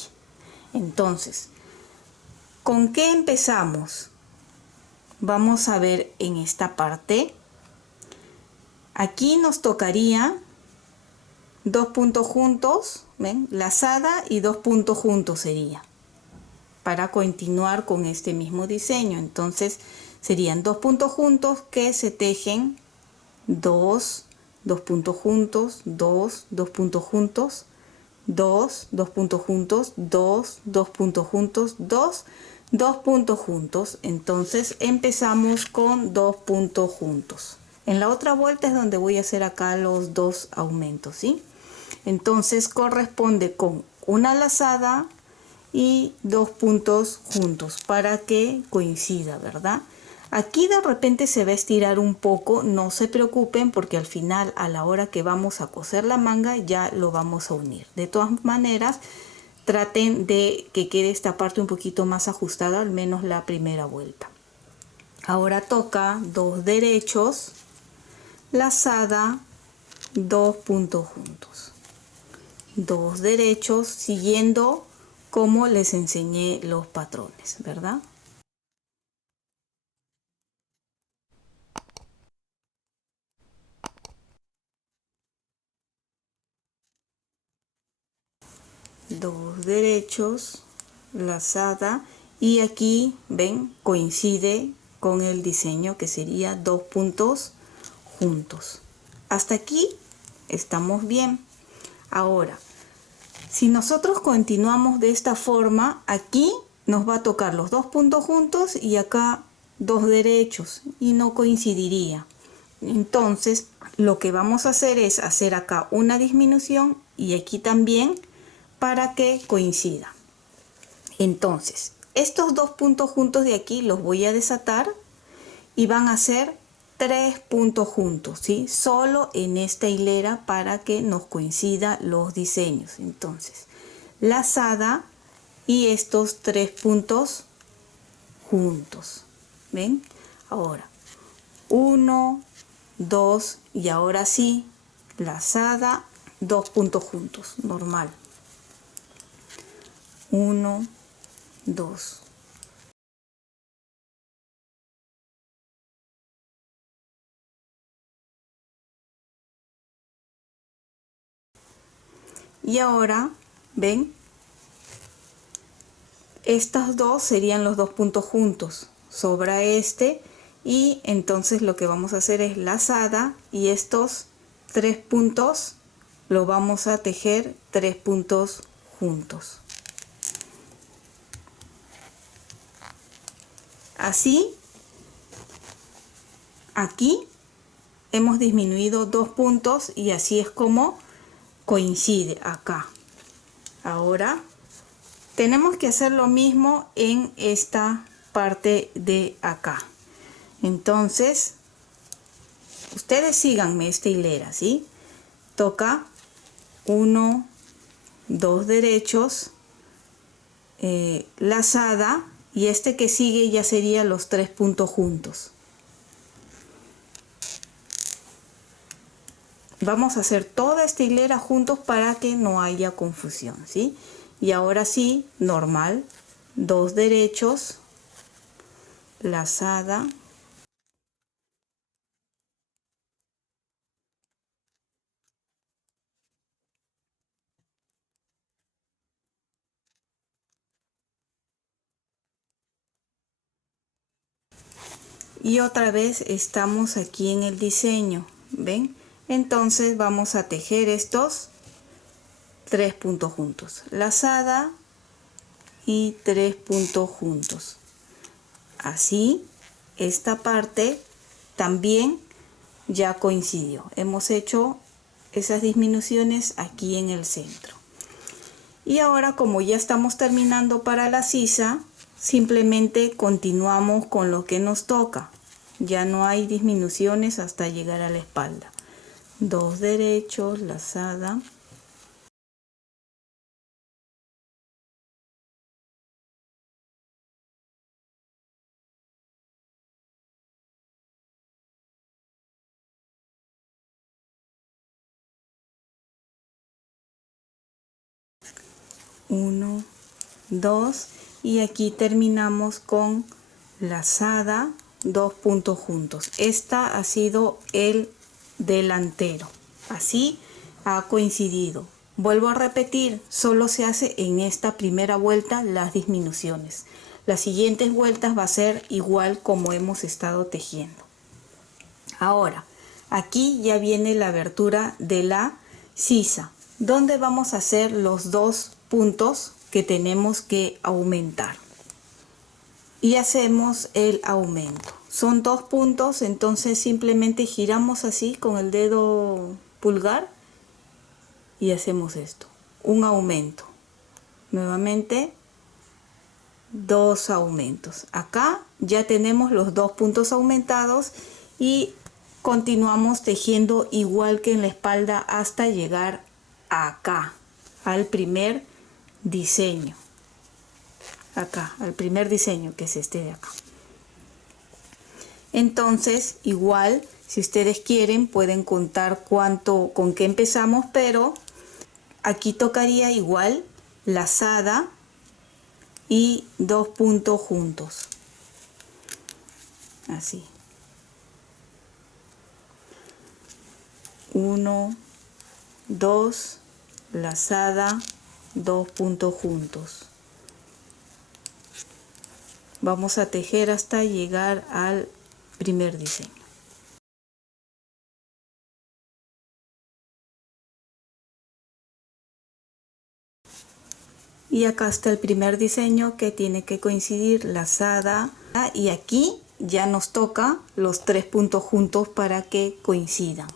Entonces, ¿con qué empezamos? Vamos a ver en esta parte. Aquí nos tocaría 2 puntos juntos, ¿ven? Lazada y 2 puntos juntos sería, para continuar con este mismo diseño. Entonces serían 2 puntos juntos que se tejen 2 puntos juntos, 2 puntos juntos, 2 puntos juntos, 2 puntos juntos, 2 puntos juntos. Entonces empezamos con 2 puntos juntos. En la otra vuelta es donde voy a hacer acá los dos aumentos, ¿sí? Entonces corresponde con una lazada y 2 puntos juntos para que coincida, ¿verdad? Aquí de repente se va a estirar un poco, no se preocupen porque al final, a la hora que vamos a coser la manga, ya lo vamos a unir. De todas maneras, traten de que quede esta parte un poquito más ajustada, al menos la primera vuelta. Ahora toca 2 derechos, lazada, 2 puntos juntos. 2 derechos siguiendo como les enseñé los patrones, ¿verdad? Dos derechos, lazada, y aquí ven, coincide con el diseño que sería 2 puntos juntos. Hasta aquí estamos bien. Ahora, si nosotros continuamos de esta forma, aquí nos va a tocar los 2 puntos juntos y acá 2 derechos y no coincidiría. Entonces, lo que vamos a hacer es hacer acá una disminución y aquí también para que coincida. Entonces, estos 2 puntos juntos de aquí los voy a desatar y van a ser 3 puntos juntos, ¿sí? Solo en esta hilera para que nos coincidan los diseños. Entonces, lazada y estos 3 puntos juntos. ¿Ven? Ahora, 1, 2 y ahora sí, lazada, 2 puntos juntos, normal. 1, 2. Y ahora, ¿ven? Estas dos serían los 2 puntos juntos. Sobra este y entonces lo que vamos a hacer es lazada y estos 3 puntos lo vamos a tejer 3 puntos juntos. Así, aquí hemos disminuido 2 puntos y así es como coincide acá. Ahora tenemos que hacer lo mismo en esta parte de acá. Entonces, ustedes síganme esta hilera, ¿sí? Toca 1, 2 derechos, lazada, y este que sigue ya sería los 3 puntos juntos. Vamos a hacer toda esta hilera juntos para que no haya confusión, ¿sí? Y ahora sí, normal, 2 derechos, lazada, y otra vez estamos aquí en el diseño, ¿ven? Entonces vamos a tejer estos 3 puntos juntos, lazada y 3 puntos juntos. Así, esta parte también ya coincidió. Hemos hecho esas disminuciones aquí en el centro. Y ahora, como ya estamos terminando para la sisa, simplemente continuamos con lo que nos toca. Ya no hay disminuciones hasta llegar a la espalda. 2 derechos, lazada. Uno, 2 y aquí terminamos con lazada, 2 puntos juntos. Esta ha sido el delantero, así ha coincidido. Vuelvo a repetir, solo se hace en esta primera vuelta las disminuciones. Las siguientes vueltas va a ser igual como hemos estado tejiendo. Ahora, aquí ya viene la abertura de la sisa, donde vamos a hacer los 2 puntos que tenemos que aumentar. Y hacemos el aumento. Son 2 puntos, entonces simplemente giramos así con el dedo pulgar y hacemos esto, un aumento, nuevamente 2 aumentos. Acá ya tenemos los 2 puntos aumentados y continuamos tejiendo igual que en la espalda hasta llegar acá al primer diseño, acá al primer diseño, que es este de acá. Entonces igual, si ustedes quieren pueden contar con qué empezamos, pero aquí tocaría igual lazada y 2 puntos juntos, así, 1, 2, lazada, 2 puntos juntos. Vamos a tejer hasta llegar al primer diseño. Y acá está el primer diseño que tiene que coincidir lazada, y aquí ya nos toca los 3 puntos juntos para que coincidan.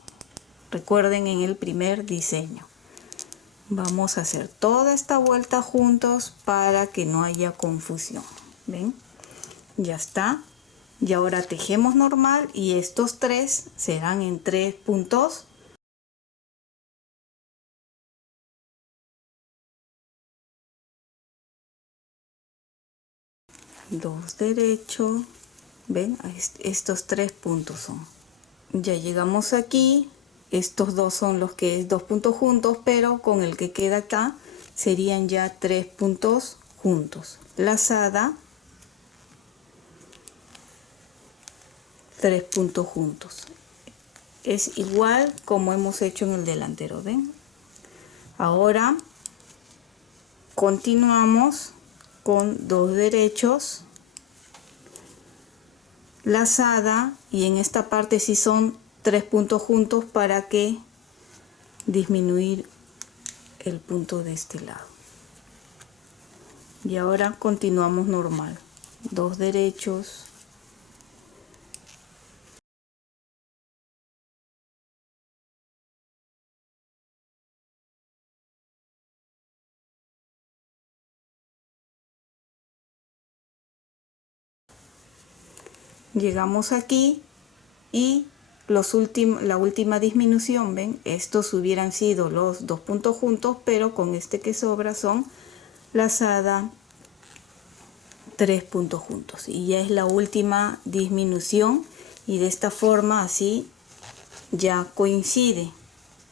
Recuerden, en el primer diseño vamos a hacer toda esta vuelta juntos para que no haya confusión. ¿Ven? Ya está. Y ahora tejemos normal y estos 3 serán en 3 puntos. Dos derechos. ¿Ven? Estos 3 puntos son. Ya llegamos aquí. Estos 2 son los que es 2 puntos juntos, pero con el que queda acá serían ya 3 puntos juntos. Lazada, 3 puntos juntos. Es igual como hemos hecho en el delantero, ¿ven? Ahora continuamos con 2 derechos, lazada, y en esta parte sí son 3 puntos juntos para que disminuir el punto de este lado. Y ahora continuamos normal, 2 derechos, llegamos aquí y la última disminución, ven, estos hubieran sido los 2 puntos juntos, pero con este que sobra son lazada, 3 puntos juntos, y ya es la última disminución, y de esta forma así ya coincide,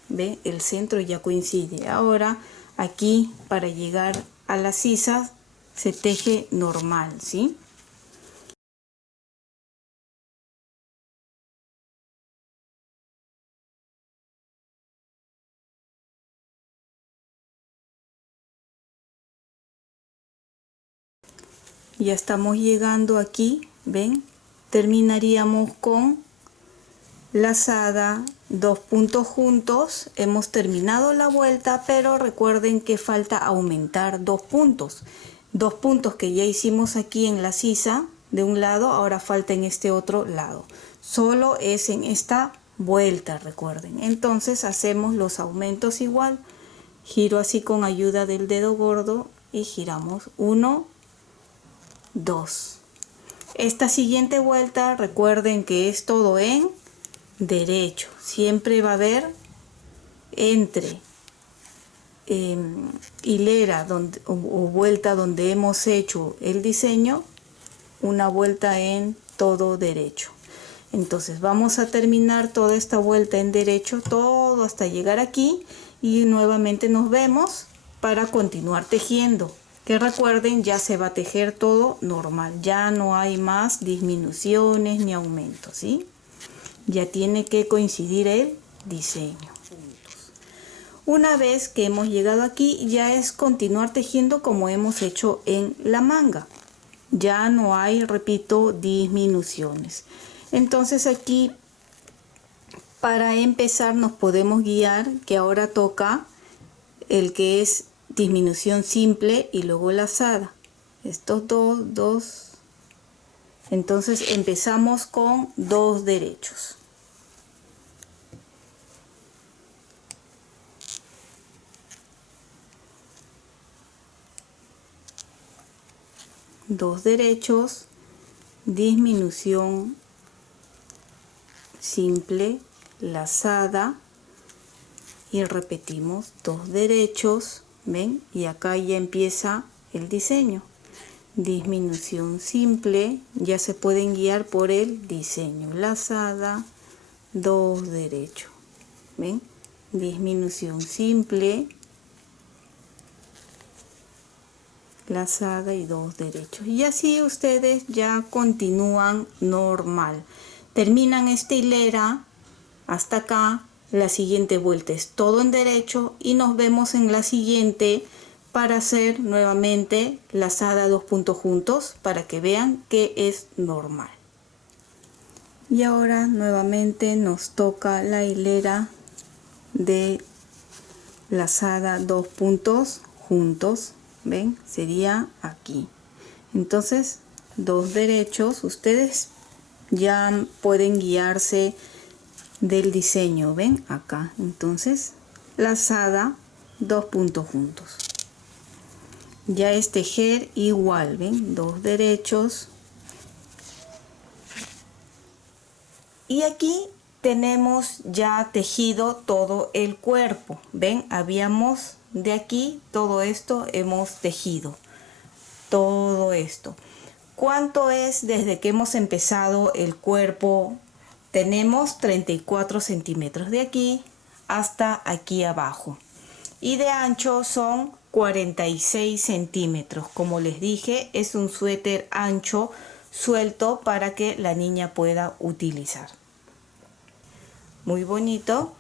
ve, el centro ya coincide. Ahora aquí para llegar a las sisas se teje normal, ¿sí? Ya estamos llegando aquí, ven, terminaríamos con lazada, 2 puntos juntos. Hemos terminado la vuelta, pero recuerden que falta aumentar 2 puntos. 2 puntos que ya hicimos aquí en la sisa de un lado, ahora falta en este otro lado. Solo es en esta vuelta, recuerden. Entonces hacemos los aumentos igual. Giro así con ayuda del dedo gordo y giramos 1, 2. Esta siguiente vuelta, recuerden que es todo en derecho. Siempre va a haber entre hilera o vuelta donde hemos hecho el diseño, una vuelta en todo derecho. Entonces vamos a terminar toda esta vuelta en derecho, todo hasta llegar aquí, y nuevamente nos vemos para continuar tejiendo. Que recuerden, ya se va a tejer todo normal, ya no hay más disminuciones ni aumentos, ¿sí? Ya tiene que coincidir el diseño. Una vez que hemos llegado aquí, ya es continuar tejiendo como hemos hecho en la manga. Ya no hay, repito, disminuciones. Entonces aquí, para empezar, nos podemos guiar que ahora toca el que es disminución simple y luego lazada. Estos dos. Entonces empezamos con 2 derechos. 2 derechos, disminución simple, lazada, y repetimos 2 derechos, ¿ven? Y acá ya empieza el diseño. Disminución simple, ya se pueden guiar por el diseño. Lazada, 2 derechos, ¿ven? Disminución simple, lazada y 2 derechos. Y así ustedes ya continúan normal. Terminan esta hilera hasta acá. La siguiente vuelta es todo en derecho y nos vemos en la siguiente para hacer nuevamente lazada 2 puntos juntos para que vean que es normal. Y ahora nuevamente nos toca la hilera de lazada 2 puntos juntos, ven, sería aquí. Entonces 2 derechos, ustedes ya pueden guiarse del diseño, ven acá. Entonces lazada 2 puntos juntos, ya es tejer igual, ven, 2 derechos. Y aquí tenemos ya tejido todo el cuerpo, ven, habíamos de aquí todo esto hemos tejido todo esto. ¿Cuánto es desde que hemos empezado el cuerpo? Tenemos 34 centímetros de aquí hasta aquí abajo y de ancho son 46 centímetros. Como les dije, es un suéter ancho suelto para que la niña pueda utilizar. Muy bonito.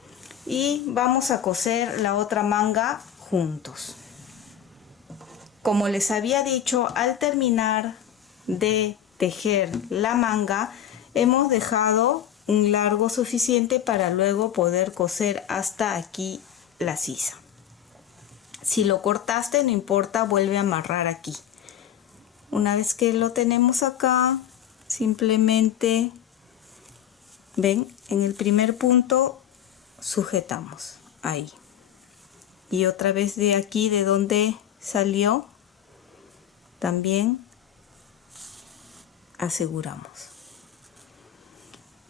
Y vamos a coser la otra manga juntos. Como les había dicho, al terminar de tejer la manga hemos dejado un largo suficiente para luego poder coser hasta aquí la sisa. Si lo cortaste, no importa, vuelve a amarrar aquí. Una vez que lo tenemos acá, simplemente ven, en el primer punto sujetamos ahí y otra vez de aquí de donde salió también aseguramos.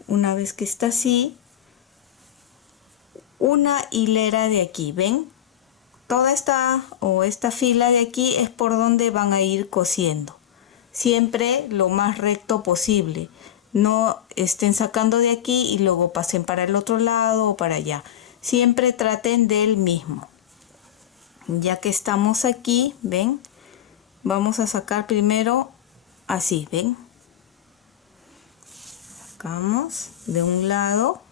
Una vez que está así, una hilera de aquí, ven, toda esta fila de aquí es por donde van a ir cosiendo, siempre lo más recto posible. No estén sacando de aquí y luego pasen para el otro lado o para allá, siempre traten del mismo. Ya que estamos aquí, ven, vamos a sacar primero así, ven, sacamos de un lado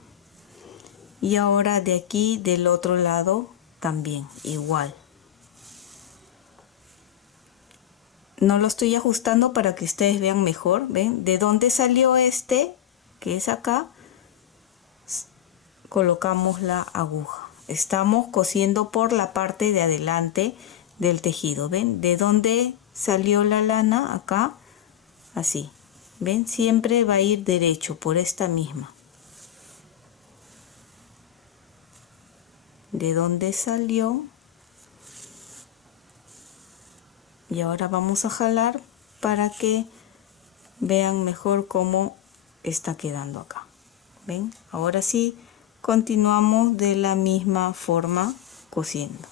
y ahora de aquí del otro lado también igual. No lo estoy ajustando para que ustedes vean mejor, ven, de dónde salió este, que es acá, colocamos la aguja. Estamos cosiendo por la parte de adelante del tejido, ven, de dónde salió la lana, acá, así, ven, siempre va a ir derecho por esta misma. De dónde salió. Y ahora vamos a jalar para que vean mejor cómo está quedando acá. ¿Ven? Ahora sí, continuamos de la misma forma cosiendo.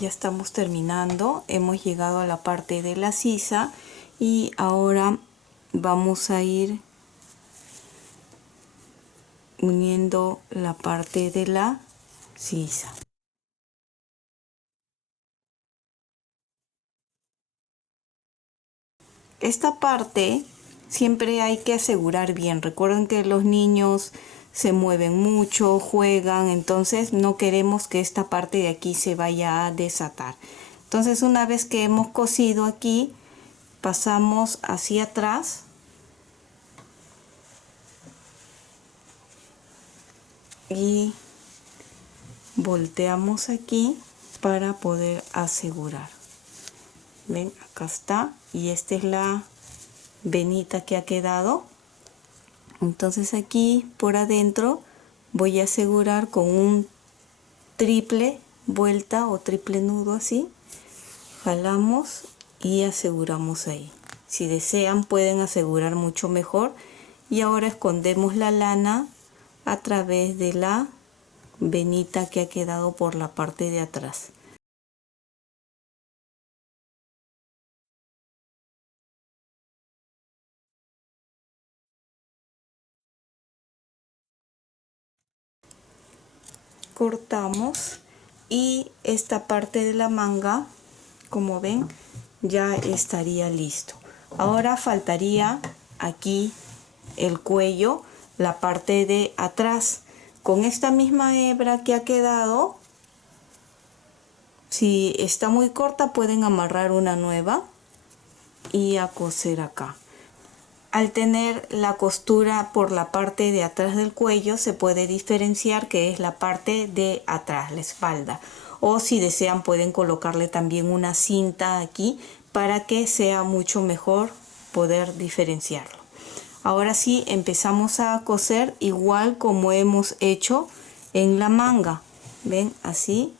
Ya estamos terminando, hemos llegado a la parte de la sisa y ahora vamos a ir uniendo la parte de la sisa. Esta parte siempre hay que asegurar bien. Recuerden que los niños se mueven mucho, juegan, entonces no queremos que esta parte de aquí se vaya a desatar. Entonces una vez que hemos cosido aquí, pasamos hacia atrás y volteamos aquí para poder asegurar. Ven, acá está. y esta es la venita que ha quedado. Entonces aquí por adentro voy a asegurar con un triple vuelta o triple nudo así. Jalamos y aseguramos ahí. Si desean pueden asegurar mucho mejor. Y ahora escondemos la lana a través de la venita que ha quedado por la parte de atrás. Cortamos y esta parte de la manga, como ven, ya estaría listo. Ahora faltaría aquí el cuello, la parte de atrás. Con esta misma hebra que ha quedado, si está muy corta pueden amarrar una nueva y a coser acá. Al tener la costura por la parte de atrás del cuello se puede diferenciar que es la parte de atrás, la espalda. O si desean pueden colocarle también una cinta aquí para que sea mucho mejor poder diferenciarlo. Ahora sí empezamos a coser igual como hemos hecho en la manga. ¿Ven? Así.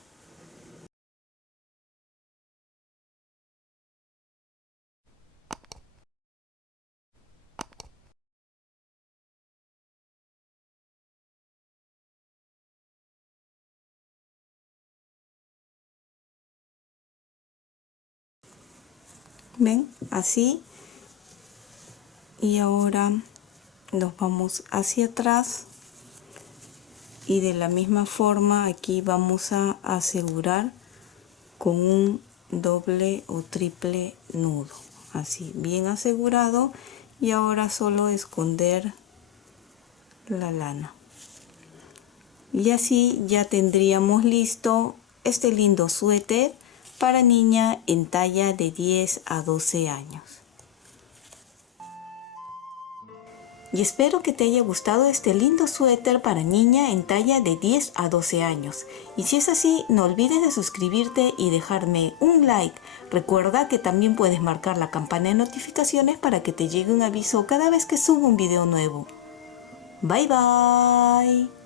¿Ven? Así. Y ahora nos vamos hacia atrás. Y de la misma forma aquí vamos a asegurar con un doble o triple nudo. Así, bien asegurado. Y ahora solo esconder la lana. Y así ya tendríamos listo este lindo suéter para niña en talla de 10 a 12 años. Y espero que te haya gustado este lindo suéter para niña en talla de 10 a 12 años. Y si es así, no olvides de suscribirte y dejarme un like. Recuerda que también puedes marcar la campana de notificaciones para que te llegue un aviso cada vez que subo un video nuevo. Bye bye.